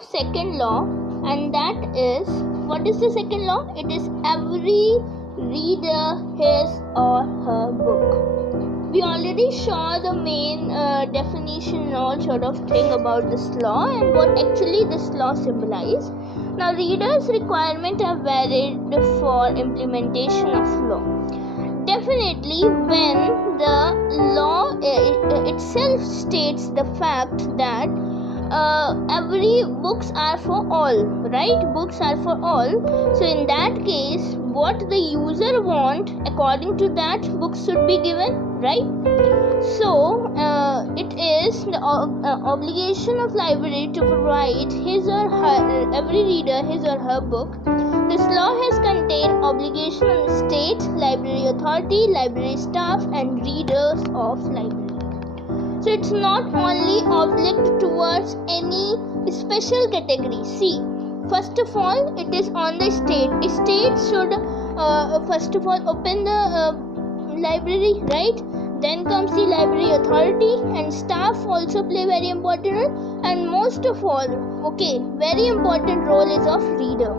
of second law, and that is, what is the second law? It is every reader his or her book. We already saw the main definition and all sort of thing about this law and what actually this law symbolizes. Now, readers' requirements are varied for implementation of law. Definitely, when the law itself states the fact that every books are for all, right? Books are for all. So in that case, what the user want, according to that, books should be given, right? So it is the obligation of library to provide his or her, every reader his or her book. This law has contained obligation on the state, library authority, library staff, and readers of library. So it's not only obliged towards any special category. See, first of all, it is on the state. A state should first of all open the library, right? Then comes the library authority, and staff also play very important role. And most of all, very important role is of reader.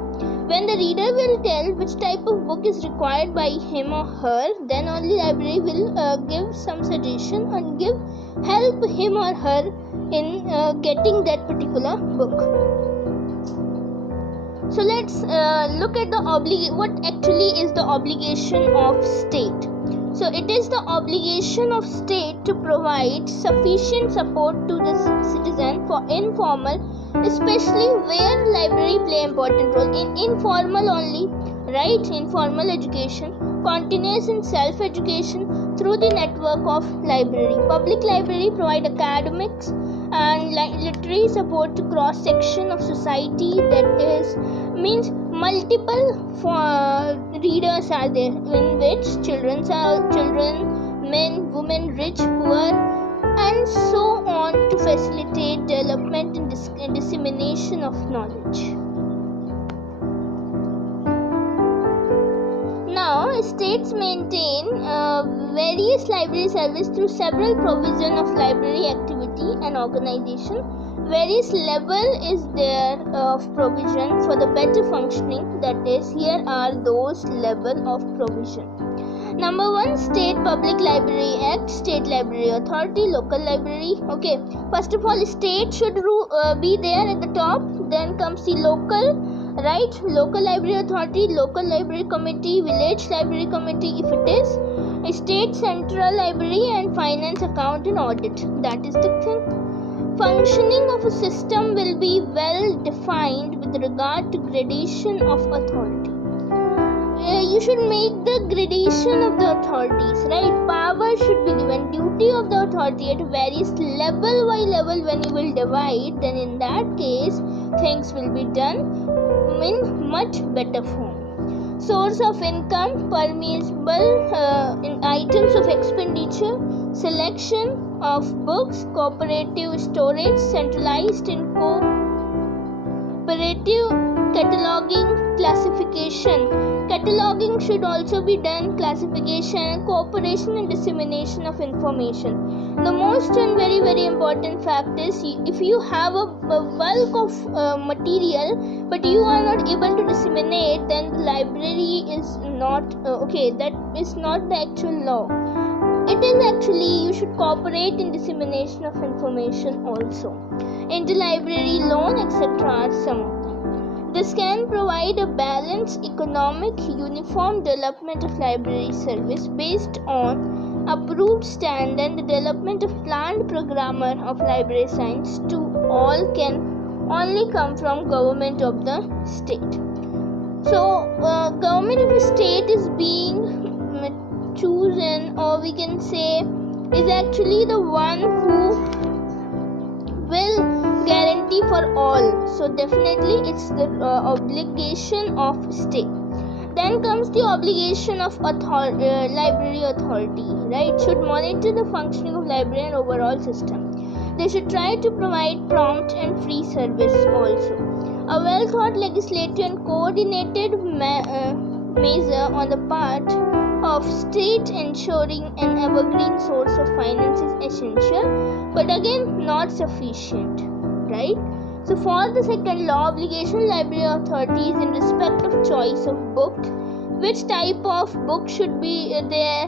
When the reader will tell which type of book is required by him or her, then only library will give some suggestion and help him or her in getting that particular book. So let's look at what actually is the obligation of state. So it is the obligation of state to provide sufficient support to the citizen for informal, especially where library play important role in informal only, right? Informal education, continuous and self-education through the network of library. Public library provide academics and literary support to cross section of society, that is means multiple readers are there, in which children, men, women, rich, poor, and so on, to facilitate development and dissemination of knowledge. Now, states maintain various library service through several provision of library activity and organization. Various level is there of provision for the better functioning, that is, here are those level of provision. Number 1, State Public Library Act, State Library Authority, Local Library. First of all, state should be there at the top. Then comes the local, right? Local Library Authority, Local Library Committee, Village Library Committee if it is, a State Central Library, and Finance, Account and Audit. That is the thing. Functioning of a system will be well defined with regard to gradation of authority. You should make the gradation of the authorities, right? Power should be given, duty of the authority at various level by level. When you will divide, then in that case things will be done in much better form. Source of income, permissible in items of expenditure, selection of books, cooperative storage, centralized and cooperative cataloging, classification. Cataloging should also be done, classification, cooperation and dissemination of information. The most and very, very important fact is, if you have a bulk of material but you are not able to disseminate, then the library is not that is not the actual law. It is actually, you should cooperate in dissemination of information also. Interlibrary loan, etc. are some of them. This can provide a balanced, economic, uniform development of library service based on approved standard, and the development of planned programmer of library science to all can only come from government of the state. So, government of the state is being chosen, or we can say is actually the one who will guarantee for all. So definitely it's the obligation of state. Then comes the obligation of library authority, right? Should monitor the functioning of library and overall system. They should try to provide prompt and free service also. A well thought legislative and coordinated measure on the part of state ensuring an evergreen source of finance is essential, but again not sufficient, right? So for the second law, obligation library authority is in respect of choice of book, which type of book should be there,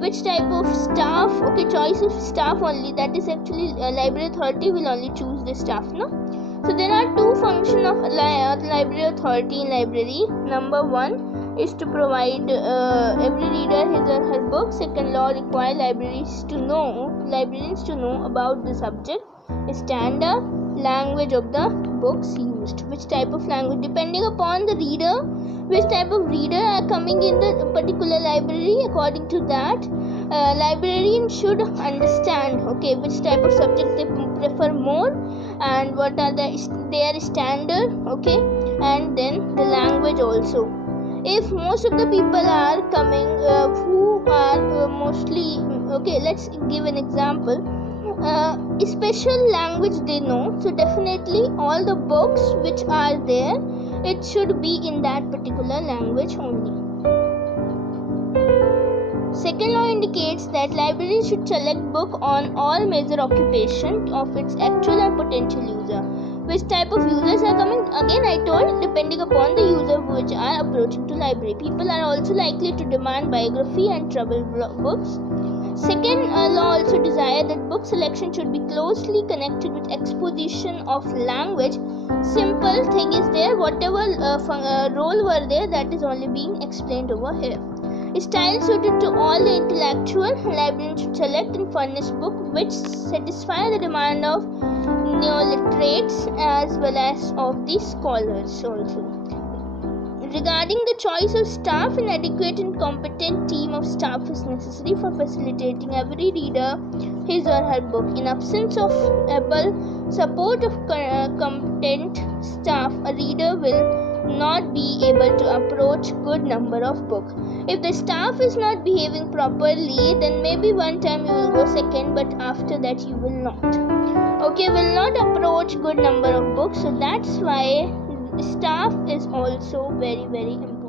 which type of staff, okay, choice of staff only, that is actually library authority will only choose the staff, no? So there are two functions of library authority in library. Number one is to provide every reader his or her book. Second law require librarians to know about the subject, standard, language of the books used, which type of language, depending upon the reader, which type of reader are coming in the particular library. According to that, librarian should understand, okay, which type of subject they prefer more and what are their standard, okay, and then the language also. If most of the people are coming who are mostly, okay, let's give an example, special language they know, so definitely all the books which are there, it should be in that particular language only. Second law indicates that libraries should select book on all major occupation of its actual and potential user. Which type of users are coming? Again, I told, depending upon the user which are approaching to library. People are also likely to demand biography and travel books. Second law also desire that book selection should be closely connected with exposition of language. Simple thing is there, whatever role were there, that is only being explained over here. Style suited to all the intellectual, librarians should select and furnish book which satisfy the demand of neo-literates as well as of the scholars also. Regarding the choice of staff, an adequate and competent team of staff is necessary for facilitating every reader his or her book. In absence of able support of competent staff, a reader will not be able to approach good number of books. If the staff is not behaving properly, then maybe one time you will go second, but after that you will not. Okay, will not approach good number of books. So that's why staff is also very, very important.